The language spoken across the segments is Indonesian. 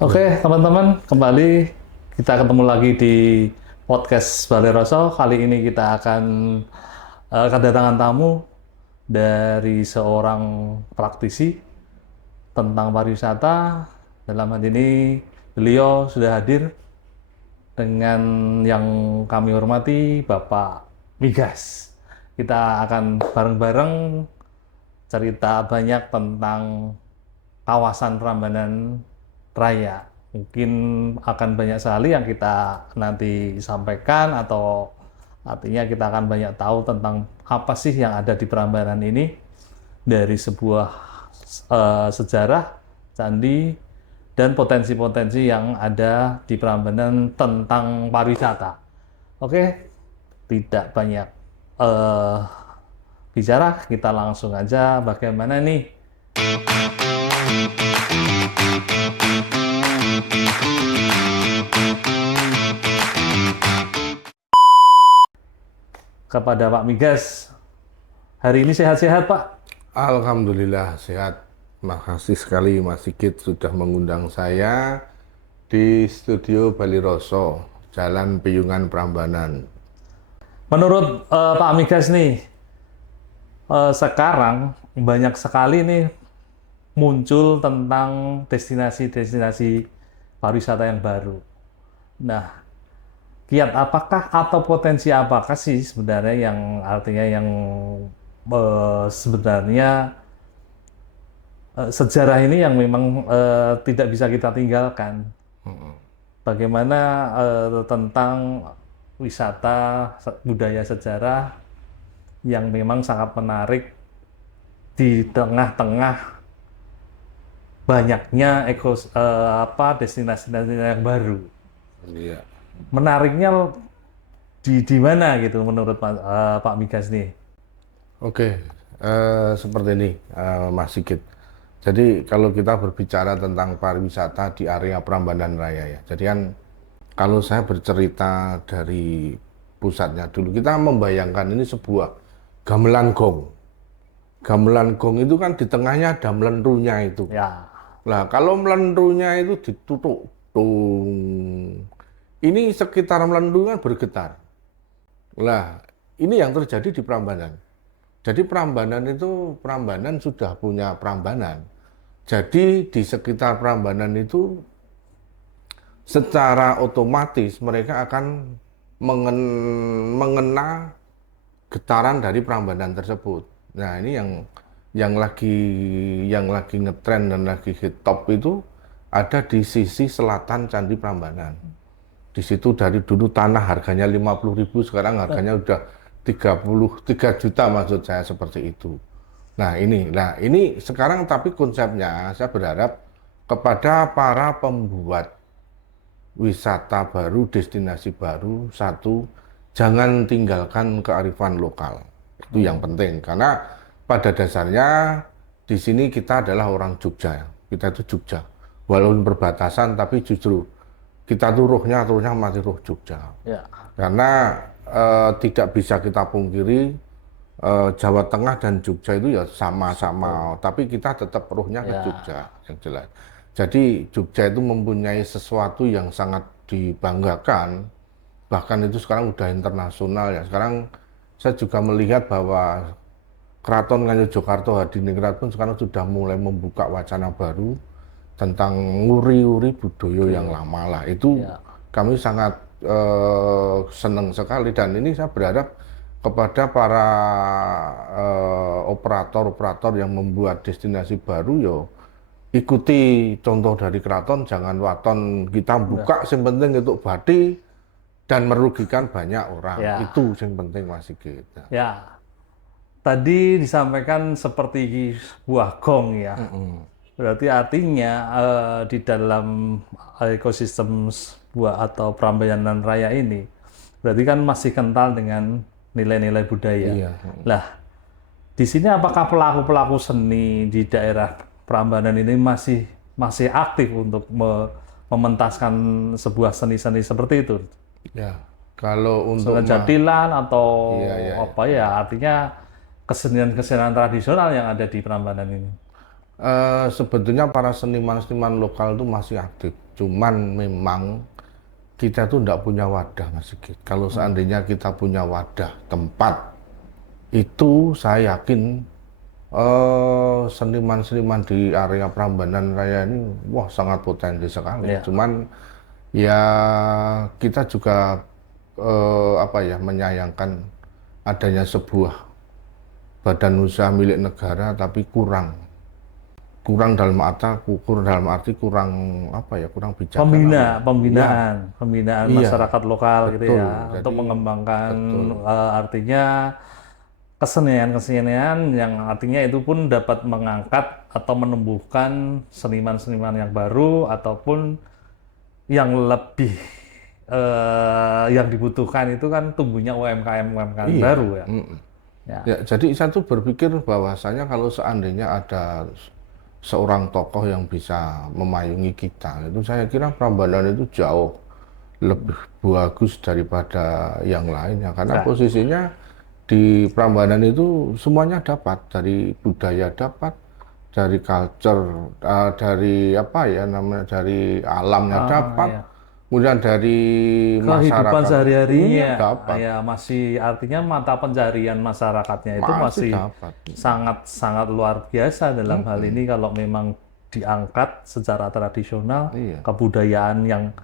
Oke, teman-teman, kembali kita ketemu lagi di podcast Balai Roso. Kali ini kita akan kedatangan tamu dari seorang praktisi tentang pariwisata. Dalam hal ini, beliau sudah hadir dengan yang kami hormati, Bapak Migas. Kita akan bareng-bareng cerita banyak tentang kawasan Prambanan Raya. Mungkin akan banyak sekali yang kita nanti sampaikan, atau artinya kita akan banyak tahu tentang apa sih yang ada di Prambanan ini dari sebuah sejarah, candi, dan potensi-potensi yang ada di Prambanan tentang pariwisata. Oke, tidak banyak bicara, kita langsung aja bagaimana nih kepada Pak Migas. Hari ini sehat-sehat, Pak? Alhamdulillah sehat. Makasih sekali Mas Sigit sudah mengundang saya di studio Balai Roso, Jalan Piyungan Prambanan. Menurut Pak Migas nih, sekarang banyak sekali nih muncul tentang destinasi-destinasi pariwisata yang baru. Nah, kiat apakah atau potensi apakah sih sebenarnya yang artinya yang sebenarnya sejarah ini yang memang tidak bisa kita tinggalkan. Bagaimana tentang wisata budaya sejarah yang memang sangat menarik di tengah-tengah banyaknya destinasi-destinasi yang baru. Iya. Menariknya di mana gitu menurut Pak Migas nih? Oke, seperti ini Mas Sigit. Jadi kalau kita berbicara tentang pariwisata di area Prambanan Raya ya. Jadi kan kalau saya bercerita dari pusatnya dulu, kita membayangkan ini sebuah gamelan gong. Gamelan gong itu kan di tengahnya ada melentunya itu. Ya, Nah, kalau melentunya itu ditutup, tung. Ini sekitar melentu kan bergetar. Nah, ini yang terjadi di Prambanan. Jadi Prambanan sudah punya Prambanan. Jadi di sekitar Prambanan itu secara otomatis mereka akan mengena getaran dari Prambanan tersebut. Nah, ini yang lagi ngetren dan lagi hit top itu ada di sisi selatan Candi Prambanan. Di situ dari dulu tanah harganya 50.000, sekarang harganya udah 33 juta maksud saya seperti itu. Nah, ini sekarang tapi konsepnya saya berharap kepada para pembuat wisata baru, destinasi baru, satu, jangan tinggalkan kearifan lokal. Itu yang penting, karena pada dasarnya di sini kita adalah orang Jogja. Kita itu Jogja. Walaupun perbatasan, tapi justru kita tuh ruhnya masih ruh Jogja. ya, Karena tidak bisa kita pungkiri Jawa Tengah dan Jogja itu ya sama-sama, tapi kita tetap ruhnya ke ya. Jogja yang jelas. Jadi Jogja itu mempunyai sesuatu yang sangat dibanggakan, bahkan itu sekarang udah internasional ya. Sekarang saya juga melihat bahwa Keraton Ngayogyakarta Hadiningrat pun sekarang sudah mulai membuka wacana baru tentang nguri-uri budaya yang lama lah. Itu Ya. kami sangat senang sekali, dan ini saya berharap kepada para operator-operator yang membuat destinasi baru yo ikuti contoh dari keraton, jangan waton kita buka yang penting untuk badi dan merugikan banyak orang. Ya. Itu yang penting Mas Sigit. Ya, tadi disampaikan seperti buah gong ya. Berarti artinya di dalam ekosistem sebuah atau Prambanan Raya ini, berarti kan masih kental dengan nilai-nilai budaya. Iya. Lah, di sini apakah pelaku-pelaku seni di daerah Prambanan ini masih aktif untuk mementaskan sebuah seni-seni seperti itu? Ya, kalau untuk Seni jatilan atau Iya, iya, apa ya, artinya kesenian-kesenian tradisional yang ada di Prambanan ini. Sebetulnya para seniman-seniman lokal itu masih aktif. Cuman memang kita tuh tidak punya wadah, Mas Sigit. Kalau seandainya kita punya wadah tempat, itu saya yakin seniman-seniman di area Prambanan Raya ini, wah sangat potensi sekali. Ya. Cuman ya kita juga apa ya menyayangkan adanya sebuah badan usaha milik negara tapi kurang dalam arti kurang apa ya kurang bijaksana. Pembinaan Iya, masyarakat lokal gitu betul. ya, Jadi untuk mengembangkan betul. artinya kesenian-kesenian yang artinya itu pun dapat mengangkat atau menumbuhkan seniman-seniman yang baru ataupun yang lebih yang dibutuhkan itu kan tumbuhnya UMKM Iya. baru ya. Mm. Ya. Ya, jadi saya tuh berpikir bahwasanya kalau seandainya ada seorang tokoh yang bisa memayungi kita, itu saya kira Prambanan itu jauh lebih bagus daripada yang lainnya karena Nah, posisinya di Prambanan itu semuanya dapat dari budaya dapat dari culture dari apa ya namanya dari alamnya dapat ya. kemudian dari Kehidupan masyarakat sehari-harinya dapat ya masih artinya mata pencarian masyarakatnya itu masih masih dapat. sangat luar biasa dalam hal ini kalau memang diangkat secara tradisional Iya. kebudayaan yang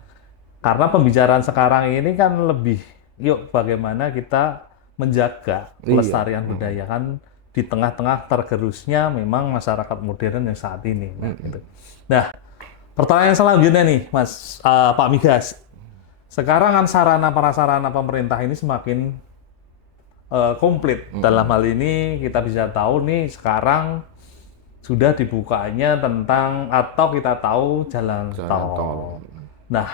karena pembicaraan sekarang ini kan lebih yuk bagaimana kita menjaga Iya. pelestarian budaya kan di tengah-tengah tergerusnya memang masyarakat modern yang saat ini. Nah, pertanyaan selanjutnya nih, Mas Pak Migas. Sekarang kan sarana prasarana pemerintah ini semakin komplit. Dalam hal ini kita bisa tahu nih sekarang sudah dibukanya tentang atau kita tahu jalan tol. Nah,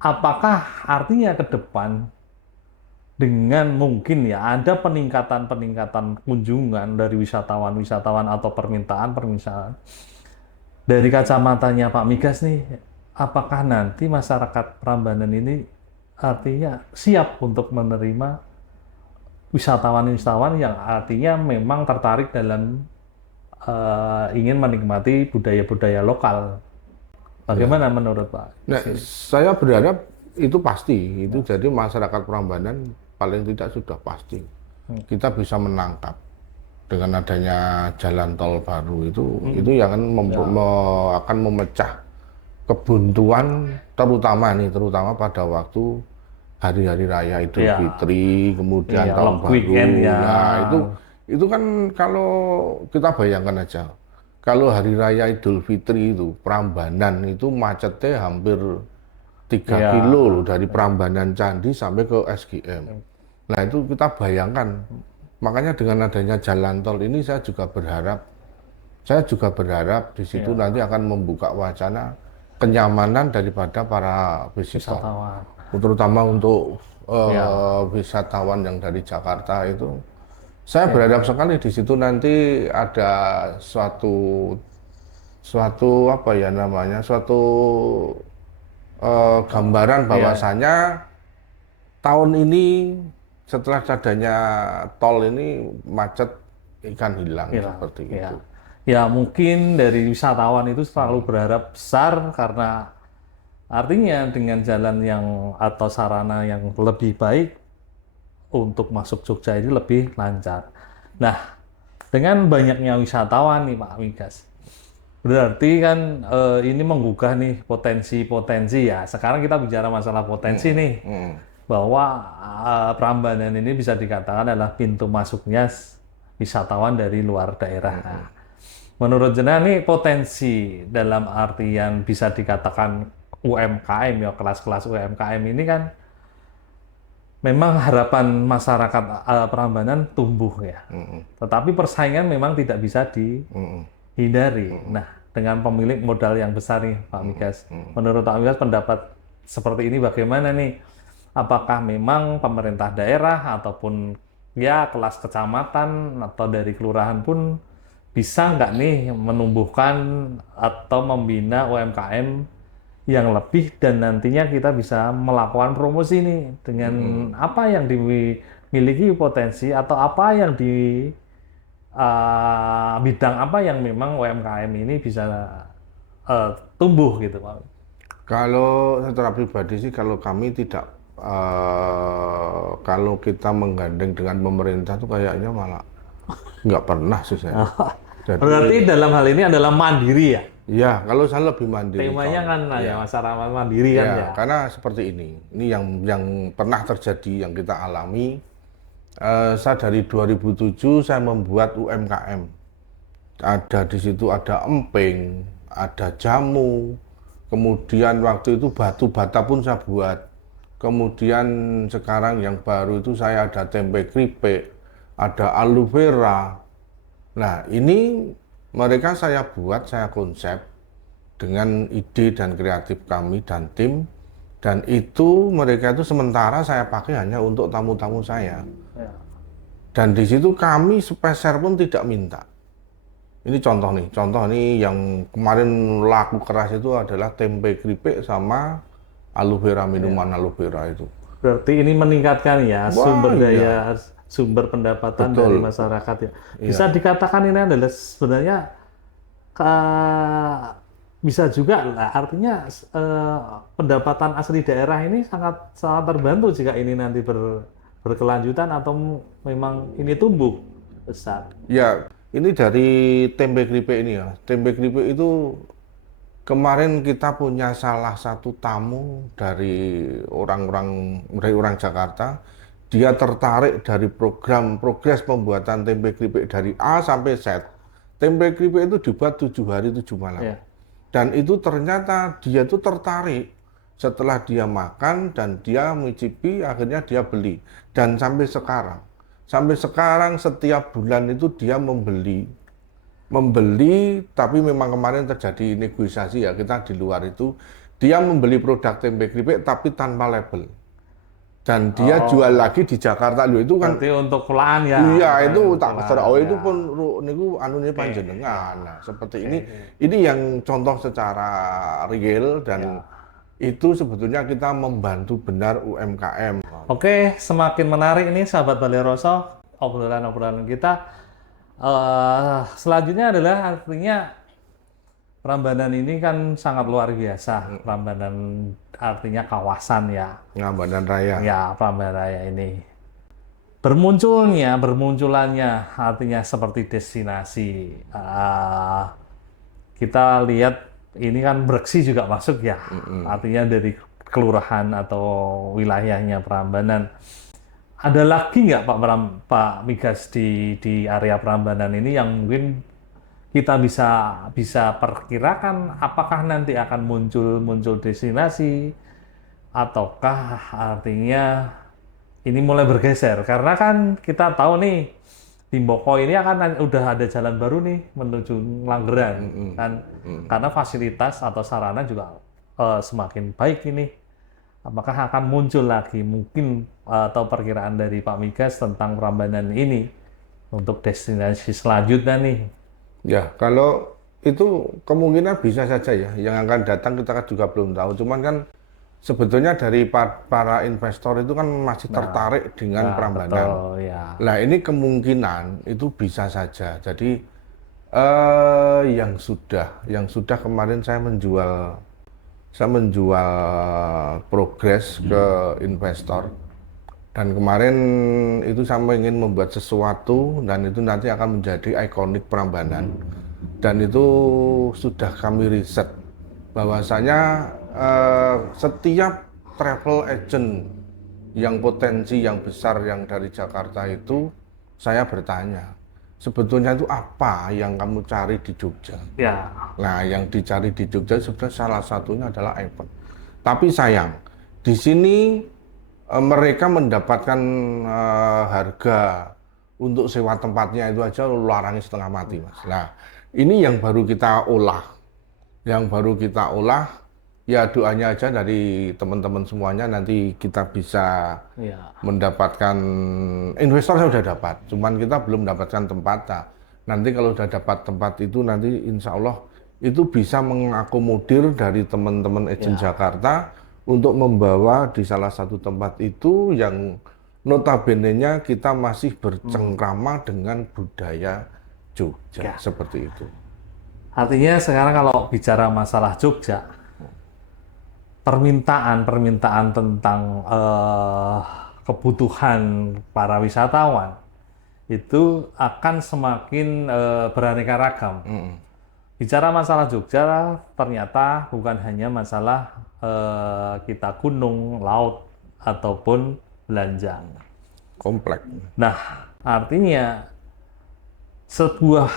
apakah artinya ke depan dengan mungkin ya ada peningkatan kunjungan dari wisatawan atau permintaan dari kacamatanya Pak Migas nih, apakah nanti masyarakat Prambanan ini artinya siap untuk menerima wisatawan-wisatawan yang artinya memang tertarik dalam ingin menikmati budaya-budaya lokal. Bagaimana menurut Pak? Nah, saya berharap itu pasti, itu jadi masyarakat Prambanan paling tidak sudah pasti kita bisa menangkap dengan adanya jalan tol baru itu yang akan memecah kebuntuan terutama pada waktu hari-hari raya Idul Fitri kemudian tahun baru. Weekend, ya. Nah, itu kan kalau kita bayangkan aja kalau hari raya Idul Fitri itu Prambanan itu macetnya hampir 3 kilo loh dari Prambanan Candi sampai ke SGM. Nah itu kita bayangkan, makanya dengan adanya jalan tol ini saya juga berharap di situ nanti akan membuka wacana kenyamanan daripada para visitor, terutama untuk wisatawan yang dari Jakarta itu. Saya berharap sekali di situ nanti ada suatu apa ya namanya gambaran bahwasanya tahun ini setelah adanya tol ini macet ikan hilang seperti itu. Ya mungkin dari wisatawan itu selalu berharap besar karena artinya dengan jalan yang atau sarana yang lebih baik untuk masuk Jogja ini lebih lancar. Nah, dengan banyaknya wisatawan nih Pak Migas, berarti kan ini menggugah nih potensi-potensi ya. Sekarang kita bicara masalah potensi nih, bahwa Prambanan ini bisa dikatakan adalah pintu masuknya wisatawan dari luar daerah. Menurut jenengan nih potensi dalam artian bisa dikatakan UMKM ya kelas-kelas UMKM ini kan memang harapan masyarakat Prambanan tumbuh ya. Tetapi persaingan memang tidak bisa dihindari. Nah, dengan pemilik modal yang besar nih Pak Migas. Menurut Pak Migas pendapat seperti ini bagaimana nih? Apakah memang pemerintah daerah ataupun ya kelas kecamatan atau dari kelurahan pun bisa nggak nih menumbuhkan atau membina UMKM yang lebih dan nantinya kita bisa melakukan promosi nih dengan apa yang dimiliki potensi atau apa yang bidang apa yang memang UMKM ini bisa tumbuh gitu Pak? Kalau secara pribadi sih, kalau kami tidak, kalau kita menggandeng dengan pemerintah tuh kayaknya malah nggak pernah sih saya. Berarti Jadi, dalam hal ini adalah mandiri ya? ya kalau saya lebih mandiri. Temanya kan ya Ya, masyarakat mandiri kan ya, ya? karena seperti ini. Ini yang pernah terjadi, yang kita alami. Saya dari 2007 saya membuat UMKM. Ada di situ ada emping, ada jamu, kemudian waktu itu batu bata pun saya buat. Kemudian sekarang yang baru itu saya ada tempe keripik, ada aloe vera. Nah ini mereka saya buat, saya konsep dengan ide dan kreatif kami dan tim. Dan itu mereka itu sementara saya pakai hanya untuk tamu-tamu saya. Ya. Dan di situ kami sepeser pun tidak minta. Ini contoh nih yang kemarin laku keras itu adalah tempe keripik sama aloe vera, minuman aloe vera itu. Berarti ini meningkatkan ya Wah, sumber iya. daya, sumber pendapatan Betul. dari masyarakat ya. Iya. Bisa dikatakan ini adalah sebenarnya bisa juga lah, artinya pendapatan asli daerah ini sangat sangat terbantu jika ini nanti berkelanjutan atau memang ini tumbuh besar. Ya, ini dari tempe keripik ini ya. Tempe keripik itu kemarin kita punya salah satu tamu dari orang Jakarta. Dia tertarik dari program progres pembuatan tempe keripik dari A sampai Z. Tempe keripik itu dibuat 7 hari 7 malam. Ya. Dan itu ternyata dia tuh tertarik setelah dia makan dan dia mencicipi, akhirnya dia beli. Dan sampai sekarang setiap bulan itu dia membeli, tapi memang kemarin terjadi negosiasi ya, kita di luar itu, dia membeli produk tempe keripik tapi tanpa label. Dan dia jual lagi di Jakarta. Loh, itu kan Berarti untuk kulaan ya. iya, itu tak Kulaan, secara itu ya. pun niku anune panjenengan. Nah, seperti ini yang contoh secara real dan itu sebetulnya kita membantu benar UMKM. Oke, semakin menarik ini sahabat Balai Roso obrolan-obrolan kita. Selanjutnya adalah artinya Prambanan ini kan sangat luar biasa. Prambanan artinya kawasan ya. Prambanan Raya. Ya, Prambanan Raya ini. Bermunculannya artinya seperti destinasi. Kita lihat ini kan Breksi juga masuk ya. Artinya dari kelurahan atau wilayahnya Prambanan. Ada lagi nggak Pak Migas di area Prambanan ini yang mungkin kita bisa perkirakan apakah nanti akan muncul destinasi ataukah artinya ini mulai bergeser karena kan kita tahu nih di Mboko ini udah ada jalan baru nih menuju Langgeran kan karena fasilitas atau sarana juga semakin baik ini. Apakah akan muncul lagi mungkin atau perkiraan dari Pak Migas tentang Prambanan ini untuk destinasi selanjutnya nih? Ya, kalau itu kemungkinan bisa saja ya. Yang akan datang kita kan juga belum tahu. Cuman kan sebetulnya dari para investor itu kan masih tertarik dengan Prambanan. Betul, ya. Nah, ini kemungkinan itu bisa saja. Jadi yang sudah kemarin saya menjual progres ke investor. Dan kemarin itu saya ingin membuat sesuatu dan itu nanti akan menjadi ikonik Prambanan. Dan itu sudah kami riset bahwasanya setiap travel agent yang potensi yang besar yang dari Jakarta itu saya bertanya, sebetulnya itu apa yang kamu cari di Jogja? Ya. Nah, yang dicari di Jogja sebenarnya salah satunya adalah event. Tapi sayang, di sini mereka mendapatkan harga untuk sewa tempatnya itu aja larangnya setengah mati, Mas. Nah, ini yang baru kita olah. Ya doanya aja dari teman-teman semuanya nanti kita bisa mendapatkan investor. Saya sudah dapat, cuman kita belum mendapatkan tempat. Nah, nanti kalau sudah dapat tempat itu nanti insya Allah itu bisa mengakomodir dari teman-teman agent Jakarta untuk membawa di salah satu tempat itu yang notabene-nya kita masih bercengkrama dengan budaya Jogja, seperti itu. Artinya sekarang kalau bicara masalah Jogja, permintaan tentang kebutuhan para wisatawan itu akan semakin beraneka ragam. Bicara masalah Jogja, ternyata bukan hanya masalah kita gunung, laut, ataupun belanja. Komplek. Nah, artinya sebuah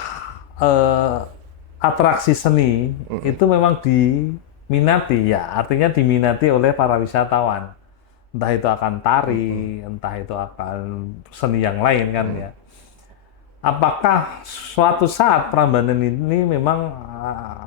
atraksi seni itu memang diminati ya, artinya diminati oleh para wisatawan. Entah itu akan tari, entah itu akan seni yang lain kan ya. Apakah suatu saat Prambanan ini memang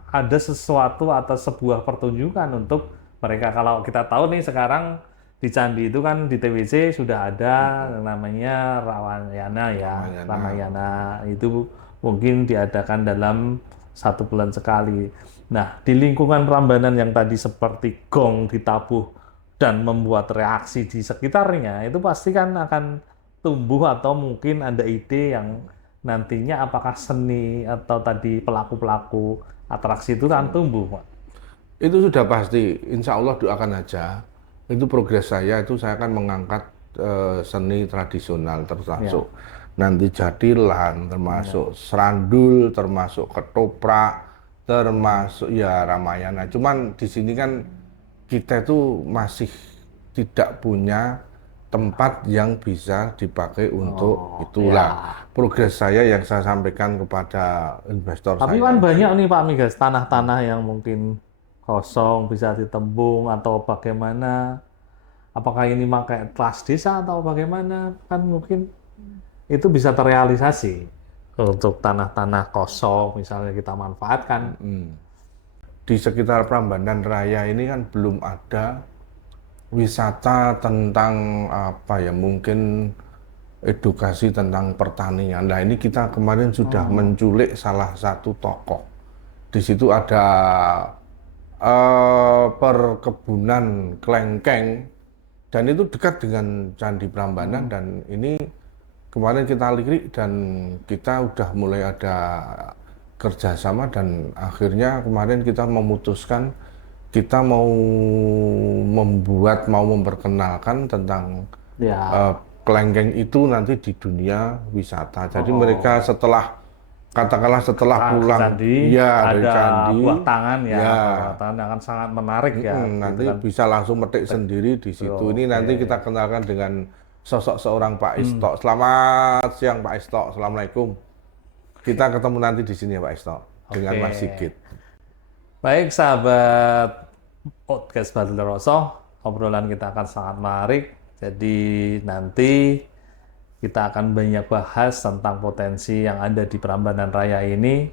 ada sesuatu atau sebuah pertunjukan untuk mereka? Kalau kita tahu nih sekarang di Candi itu kan di TWC sudah ada yang namanya Ramayana ya. Ramayana itu mungkin diadakan dalam 1 bulan sekali. Nah, di lingkungan Prambanan yang tadi seperti gong ditabuh dan membuat reaksi di sekitarnya, itu pasti kan akan tumbuh atau mungkin ada ide yang nantinya apakah seni atau tadi pelaku-pelaku atraksi itu akan tumbuh, Pak? Itu sudah pasti, insya Allah doakan aja. Itu progres saya, itu saya akan mengangkat seni tradisional termasuk nanti jadilan, termasuk serandul, termasuk ketoprak, termasuk ya Ramayana. Cuman di sini kan kita itu masih tidak punya tempat yang bisa dipakai untuk itulah. Progres saya yang saya sampaikan kepada investor Tapi saya. kan banyak nih Pak Migas, tanah-tanah yang mungkin kosong bisa ditembung atau bagaimana? Apakah ini pakai trust desa atau bagaimana? Kan mungkin itu bisa terrealisasi untuk tanah-tanah kosong misalnya kita manfaatkan. Di sekitar Prambanan Raya ini kan belum ada wisata tentang apa ya, mungkin edukasi tentang pertanian. Nah ini kita kemarin sudah menculik salah satu tokoh. Di situ ada perkebunan kelengkeng dan itu dekat dengan Candi Prambanan dan ini kemarin kita lirik dan kita udah mulai ada kerjasama dan akhirnya kemarin kita memutuskan kita mau memperkenalkan tentang kelengkeng itu nanti di dunia wisata. Jadi mereka setelah pulang Candi, dari ada Candi, buah tangan buah tangan akan sangat menarik ya. nanti bisa langsung metik sendiri di situ. Ini nanti kita kenalkan dengan sosok seorang Pak Istok. Selamat siang Pak Istok. Assalamualaikum. Kita ketemu nanti di sini ya Pak Istok dengan Mas Sigit. Baik sahabat podcast Balir Roso, obrolan kita akan sangat menarik. Jadi nanti kita akan banyak bahas tentang potensi yang ada di Prambanan Raya ini.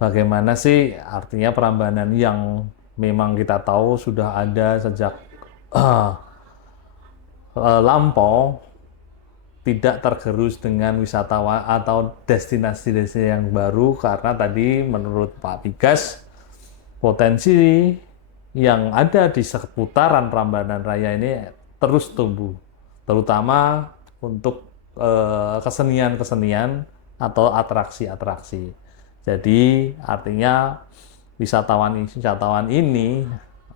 Bagaimana sih artinya Prambanan yang memang kita tahu sudah ada sejak lampau, tidak tergerus dengan wisatawan atau destinasi-destinasi yang baru, karena tadi menurut Pak Migas potensi yang ada di seputaran Prambanan Raya ini terus tumbuh, terutama untuk kesenian-kesenian atau atraksi-atraksi. Jadi artinya wisatawan ini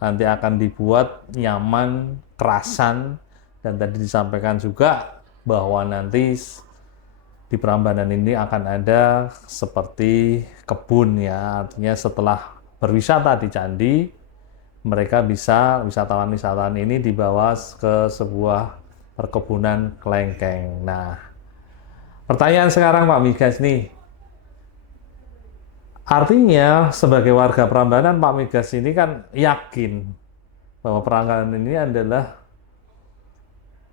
nanti akan dibuat nyaman, kerasan, dan tadi disampaikan juga bahwa nanti di Prambanan ini akan ada seperti kebun ya, artinya setelah berwisata di Candi, mereka bisa wisatawan-wisatawan ini dibawa ke sebuah perkebunan kelengkeng. Nah, pertanyaan sekarang Pak Migas nih, artinya sebagai warga Prambanan Pak Migas ini kan yakin bahwa Prambanan ini adalah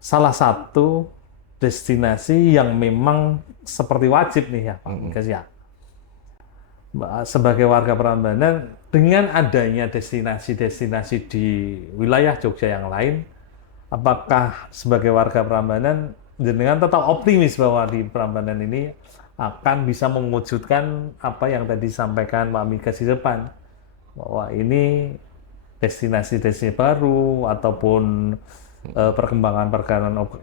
salah satu destinasi yang memang seperti wajib nih ya Pak Migas ya. Sebagai warga Prambanan, dengan adanya destinasi-destinasi di wilayah Jogja yang lain, apakah sebagai warga Prambanan dengan tetap optimis bahwa di Prambanan ini akan bisa mewujudkan apa yang tadi disampaikan Pak Migas di depan, bahwa ini destinasi-destinasi baru ataupun perkembangan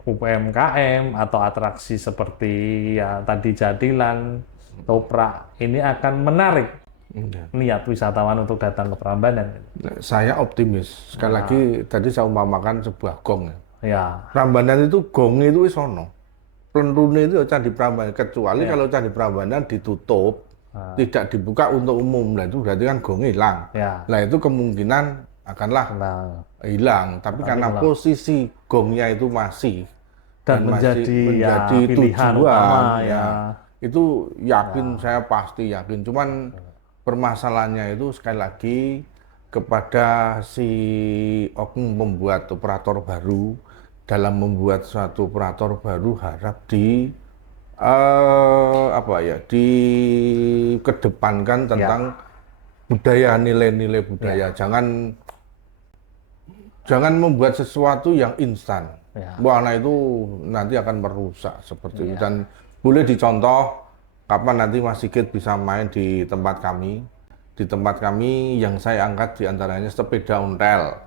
UMKM atau atraksi seperti ya tadi jadilan Toprak ini akan menarik niat wisatawan untuk datang ke Prambanan. Saya optimis. Sekali lagi tadi saya umpamakan sebuah gong. Ya, Prambanan itu gong itu wis ono. Plentune itu Candi Prambanan, kecuali kalau Candi Prambanan ditutup, tidak dibuka untuk umum. Nah itu berarti kan gong hilang. ya. Nah itu kemungkinan akanlah Nah, hilang. Tapi karena posisi gongnya itu masih dan menjadi pilihan tujuan, utama ya, itu yakin, saya pasti yakin. Cuman permasalahannya itu sekali lagi kepada si oknum pembuat operator baru, dalam membuat suatu operator baru harap dikedepankan tentang budaya, nilai-nilai budaya. Jangan membuat sesuatu yang instan. Wah, nah itu nanti akan merusak seperti itu. Dan boleh dicontoh kapan nanti Mas Sigit bisa main di tempat kami. Di tempat kami yang saya angkat diantaranya sepeda ontel,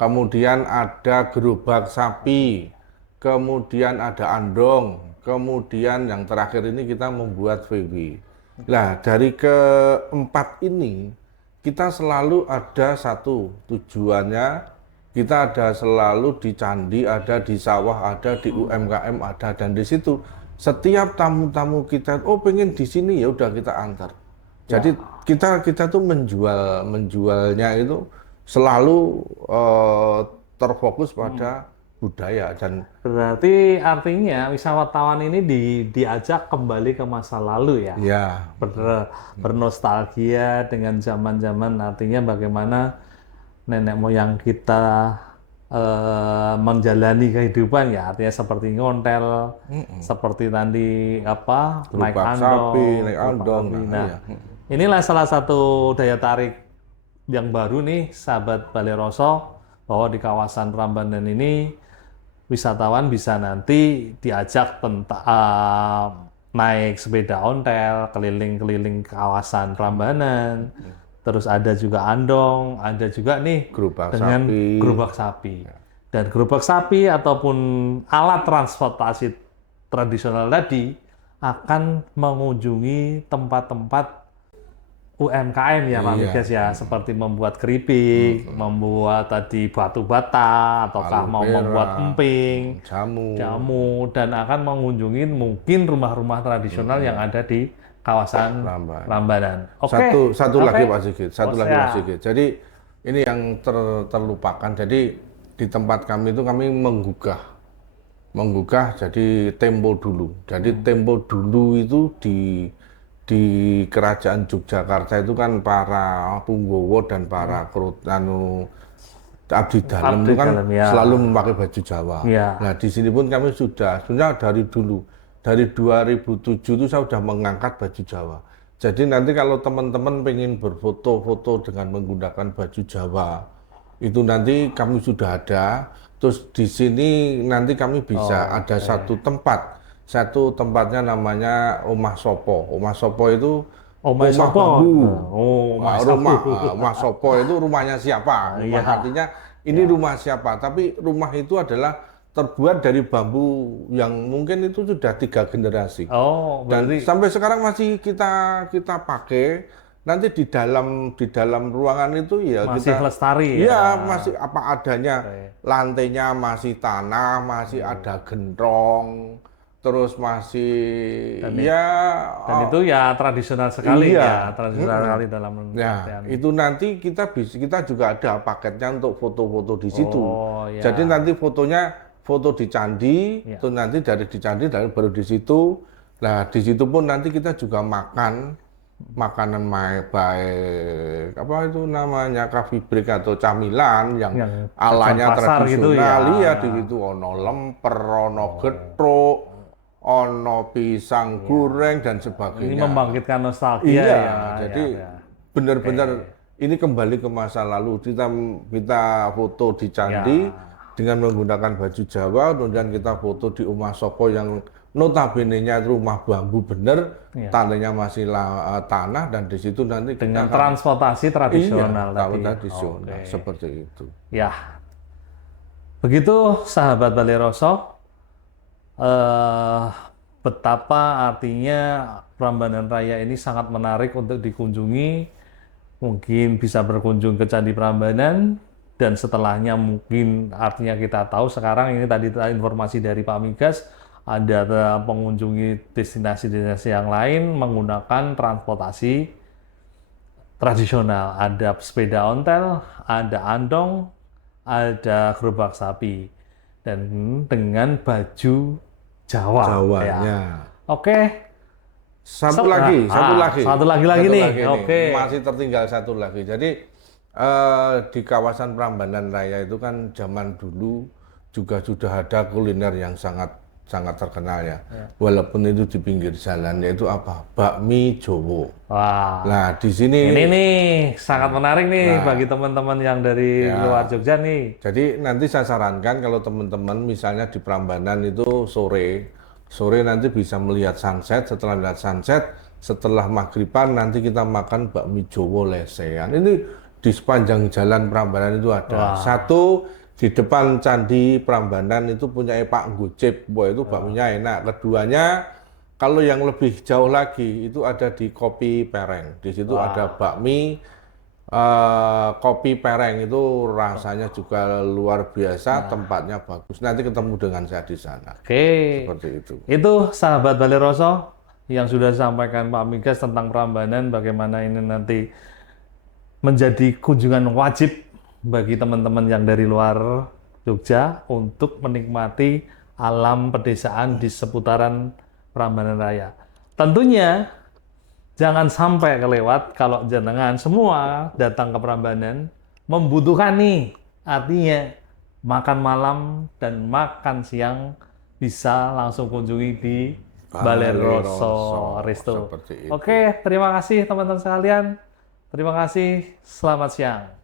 kemudian ada gerobak sapi, kemudian ada andong, kemudian yang terakhir ini kita membuat VW. Nah, dari keempat ini kita selalu ada satu tujuannya, kita ada selalu di candi, ada di sawah, ada di UMKM, ada, dan di situ setiap tamu-tamu kita, oh pengen di sini, ya udah kita antar. Jadi kita tuh menjualnya itu selalu terfokus pada budaya. Dan berarti artinya wisatawan ini diajak kembali ke masa lalu ya. ya Bernostalgia dengan zaman-zaman, artinya bagaimana nenek moyang kita menjalani kehidupan ya, artinya seperti ngontel, seperti tadi naik andong. Nah, inilah salah satu daya tarik yang baru nih, sahabat Balai Roso, bahwa di kawasan Prambanan ini wisatawan bisa nanti diajak naik sepeda ontel keliling-keliling kawasan Prambanan. Terus ada juga andong, ada juga nih gerobak sapi. Dan gerobak sapi ataupun alat transportasi tradisional tadi akan mengunjungi tempat-tempat UMKM ya Pak Migas ya, seperti membuat keripik, membuat tadi batu bata, ataukah mau membuat emping, jamu, dan akan mengunjungi mungkin rumah-rumah tradisional yang ada di kawasan Prambanan. Satu lagi Pak Sigit, Pak Sigit. Jadi ini yang terlupakan. Jadi di tempat kami itu kami menggugah jadi tempo dulu. Jadi tempo dulu itu di Kerajaan Yogyakarta itu kan para punggawa dan para abdi dalam itu kan selalu memakai baju Jawa. Nah di sini pun kami sebenarnya dari dulu. Dari 2007 itu saya sudah mengangkat baju Jawa. Jadi nanti kalau teman-teman pengen berfoto-foto dengan menggunakan baju Jawa, itu nanti kami sudah ada. Terus di sini nanti kami bisa ada satu tempatnya namanya Omah Sopo. Omah Sopo itu rumah bambu. Omah Sopo itu rumahnya siapa? Artinya ini rumah siapa? Tapi rumah itu adalah terbuat dari bambu yang mungkin itu sudah 3 generasi. Dan sampai sekarang masih kita pakai. Nanti di dalam ruangan itu ya masih kita lestari ya, masih apa adanya. Lantainya masih tanah, masih ada gentong, terus masih dan itu ya tradisional sekali tradisional sekali dalam itu nanti kita juga ada paketnya untuk foto-foto di situ. Jadi nanti foto di candi, terus nanti dari di candi baru di situ. Nah, di situ pun nanti kita juga makanan baik itu namanya coffee break atau camilan yang alanya tradisional gitu di situ ono lemper, ono getuk, ono pisang goreng dan sebagainya. Ini membangkitkan nostalgia jadi benar-benar ini kembali ke masa lalu. Kita foto di candi dengan menggunakan baju Jawa, kemudian kita foto di Omah Sopo yang notabene-nya rumah bambu bener, tandanya masih tanah, dan di situ nanti dengan transportasi tradisional seperti itu. Ya, begitu sahabat Balai Roso. betapa artinya Prambanan Raya ini sangat menarik untuk dikunjungi. Mungkin bisa berkunjung ke Candi Prambanan, dan setelahnya mungkin artinya kita tahu sekarang ini tadi informasi dari Pak Migas, ada mengunjungi destinasi-destinasi yang lain menggunakan transportasi tradisional. Ada sepeda ontel, ada andong, ada gerobak sapi, dan dengan baju Jawa. Jawanya. Ya. Oke. Satu lagi Satu lagi nih. nih. Oke. Masih tertinggal satu lagi. Jadi di kawasan Prambanan Raya itu kan zaman dulu juga sudah ada kuliner yang sangat terkenal ya. Walaupun itu di pinggir jalan, yaitu apa? Bakmi Jowo. Wah. Nah, di sini Ini nih sangat menarik nih bagi teman-teman yang dari luar Jogja nih. jadi nanti saya sarankan kalau teman-teman misalnya di Prambanan itu sore nanti bisa melihat sunset. Setelah melihat sunset, setelah maghriban nanti kita makan bakmi Jowo lesehan. Ini di sepanjang jalan Prambanan itu ada. Satu di depan Candi Prambanan itu punya Pak Gocip, wah itu bakminya enak. Keduanya kalau yang lebih jauh lagi itu ada di Kopi Pereng. Di situ ada bakmi kopi Pereng, itu rasanya juga luar biasa, tempatnya bagus. Nanti ketemu dengan saya di sana. Oke. Seperti itu. Itu sahabat Baleroso yang sudah disampaikan Pak Migas tentang Prambanan, bagaimana ini nanti menjadi kunjungan wajib bagi teman-teman yang dari luar Jogja untuk menikmati alam pedesaan di seputaran Prambanan Raya. Tentunya jangan sampai kelewat kalau jenengan semua datang ke Prambanan membutuhkan nih, artinya makan malam dan makan siang bisa langsung kunjungi di Baleroso Resto. Oke, terima kasih teman-teman sekalian. Terima kasih, selamat siang.